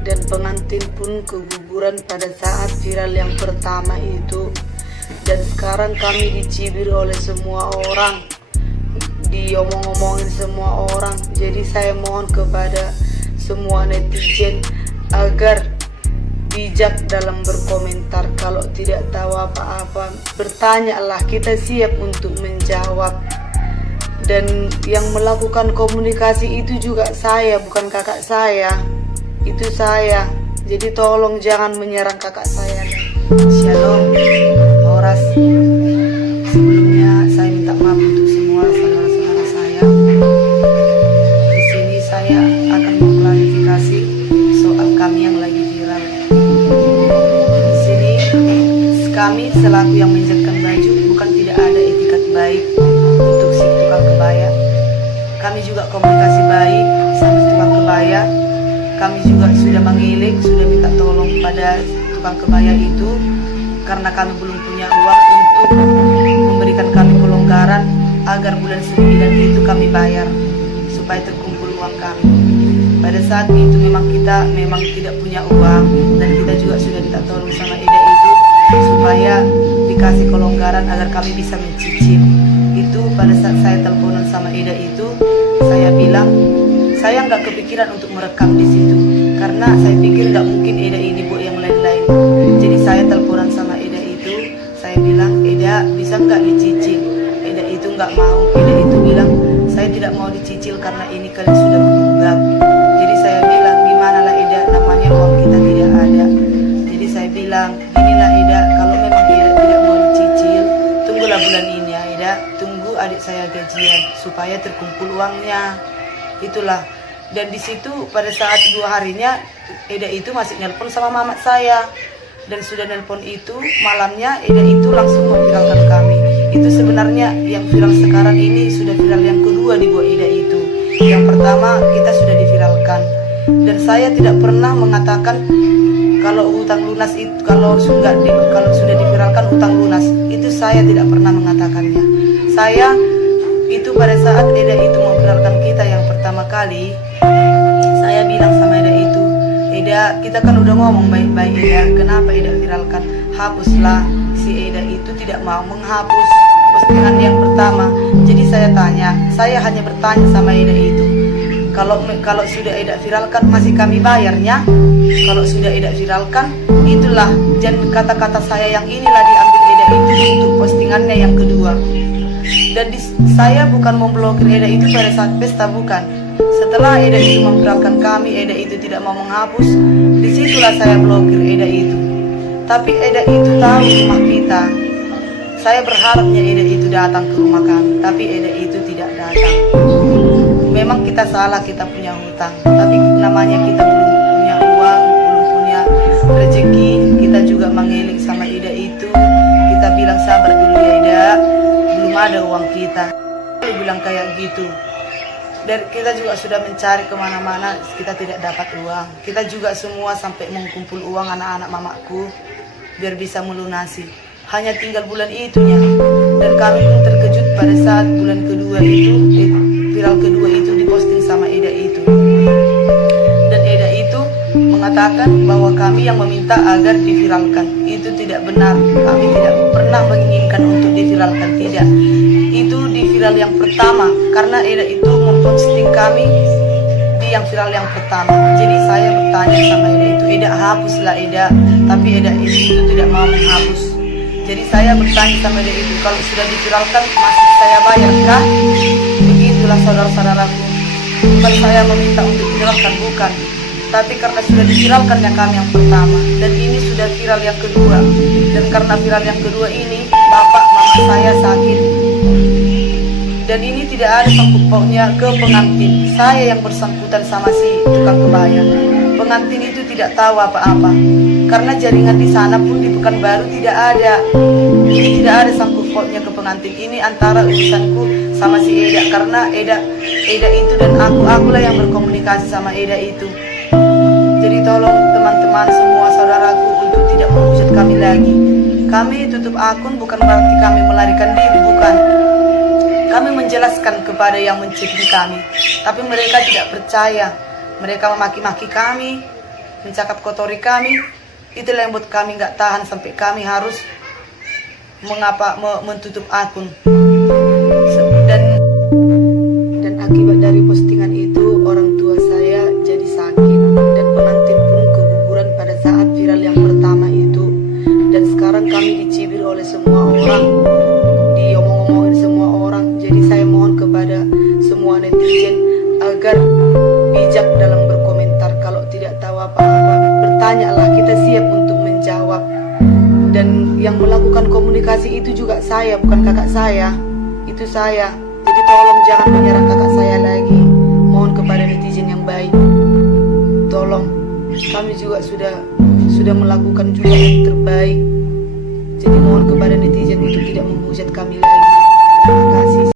dan pengantin pun keguguran pada saat viral yang pertama itu. Dan sekarang kami dicibir oleh semua orang, diomong-omongin semua orang. Jadi saya mohon kepada semua netizen agar bijak dalam berkomentar. Kalau tidak tahu apa-apa, bertanyalah, kita siap untuk menjawab. Dan yang melakukan komunikasi itu juga saya, bukan kakak saya. Itu saya. Jadi tolong jangan menyerang kakak saya. Shalom, Horas. Sebelumnya saya minta maaf untuk semua saudara-saudara saya. Di sini saya akan mengklarifikasi soal kami yang lagi viral. Di sini kami selaku yang menjajakan baju bukan tidak ada etikat baik untuk si tukang kebaya. Kami juga komunikasi baik sama tukang kebaya. Kami juga sudah mengilik, sudah minta tolong pada tukang kebaya itu karena kami belum punya uang untuk memberikan kami kelonggaran agar bulan 9 itu kami bayar supaya terkumpul uang kami. Pada saat itu memang kita tidak punya uang, dan kita juga sudah minta tolong sama Eda itu supaya dikasih kelonggaran agar kami bisa mencicil. Itu pada saat saya teleponan sama Eda itu, saya bilang saya nggak kepikiran untuk merekam di situ karena saya pikir nggak mungkin Eda ini buat yang lain-lain. Jadi saya teleponan sama Eda itu, saya bilang, Eda bisa nggak dicicil? Eda itu nggak mau. Eda itu bilang, saya tidak mau dicicil karena ini kalian sudah menunggak. Jadi saya bilang, gimana lah Eda, namanya uang kita tidak ada. Jadi saya bilang, inilah Eda, kalau memang Eda tidak mau dicicil, tunggulah bulan ini ya Eda, tunggu adik saya gajian supaya terkumpul uangnya. Itulah. Dan di situ pada saat 2 harinya Eda itu masih nelpon sama mamat saya, dan sudah nelpon itu malamnya Eda itu langsung memviralkan kami. Itu sebenarnya yang viral sekarang ini sudah viral yang kedua di buat Eda itu. Yang pertama kita sudah diviralkan, dan saya tidak pernah mengatakan kalau hutang lunas itu kalau sudah diviralkan hutang lunas itu, saya tidak pernah mengatakannya. Saya itu pada saat Eda itu memviralkan kita yang pertama kali, saya bilang sama Eda itu, Eda, kita kan udah ngomong baik-baik Eda, kenapa Eda viralkan? Hapuslah. Si Eda itu tidak mau menghapus postingan yang pertama. Jadi saya hanya bertanya sama Eda itu, kalau sudah Eda viralkan masih kami bayarnya? Kalau sudah Eda viralkan, itulah, dan kata-kata saya yang inilah diambil Eda itu untuk postingannya yang kedua. Dan saya bukan memblokir Eda itu pada saat pesta, bukan. Setelah Eda itu memviralkan kami, Eda itu tidak mau menghapus, disitulah saya blokir Eda itu. Tapi Eda itu tahu rumah kita. Saya berharapnya Eda itu datang ke rumah kami, tapi Eda itu tidak datang. Memang kita salah, kita punya hutang, tapi namanya kita belum punya uang, belum punya rezeki. Kita juga mengelik sama Eda itu, kita bilang sabar dulu ya Eda, belum ada uang kita. Dia bilang kayak gitu. Dan kita juga sudah mencari kemana-mana, kita tidak dapat uang. Kita juga semua sampai mengumpul uang anak-anak mamaku biar bisa melunasi. Hanya tinggal bulan itunya. Dan kami pun terkejut pada saat bulan kedua itu, viral kedua itu diposting sama Eda itu. Dan Eda itu mengatakan bahwa kami yang meminta agar diviralkan. Itu tidak benar. Kami tidak pernah menginginkan untuk diviralkan, tidak. Itu di viral yang pertama karena Eda itu memposting kami di yang viral yang pertama. Jadi saya bertanya sama Eda itu, Eda hapuslah Eda, tapi Eda itu tidak mau menghapus. Jadi saya bertanya sama Eda itu, kalau sudah diviralkan masih saya bayarkah? Begitulah saudara-saudaraku. Bukan saya meminta untuk viralkan, bukan, tapi karena sudah diviralkan yang kami yang pertama, dan ini sudah viral yang kedua. Dan karena viral yang kedua ini, bapak mama saya sakit, dan ini tidak ada sangkut pautnya ke pengantin. Saya yang bersangkutan sama si tukang kebaya. Pengantin itu tidak tahu apa-apa karena jaringan di sana pun di Pekanbaru tidak ada. Ini tidak ada sangkut pautnya ke pengantin. Ini antara urusanku sama si Eda, karena Eda itu dan akulah yang berkomunikasi sama Eda itu. Jadi tolong teman-teman semua saudaraku untuk tidak menghujat kami lagi. Kami tutup akun bukan berarti kami melarikan diri, bukan. Kami menjelaskan kepada yang mencegah kami, tapi mereka tidak percaya. Mereka memaki-maki kami, mencakap kotori kami. Itulah yang buat kami nggak tahan sampai kami harus menutup akun. Dan akibat dari postingan itu orang tua saya jadi sakit dan pengantin pun keguguran pada saat viral yang pertama itu. Dan sekarang kami dicibir oleh semua orang, diomong-omongin semua orang. Jadi saya mohon kepada semua netizen agar bijak dalam berkomentar. Kalau tidak tahu apa-apa, bertanyalah, kita siap untuk menjawab. Dan yang melakukan komunikasi itu juga saya, bukan kakak saya. Itu saya. Jadi tolong jangan menyerang kakak saya lagi. Mohon kepada netizen yang baik, tolong. Kami juga sudah melakukan juga yang terbaik. Jadi mohon kepada netizen untuk tidak menghujat kami lagi.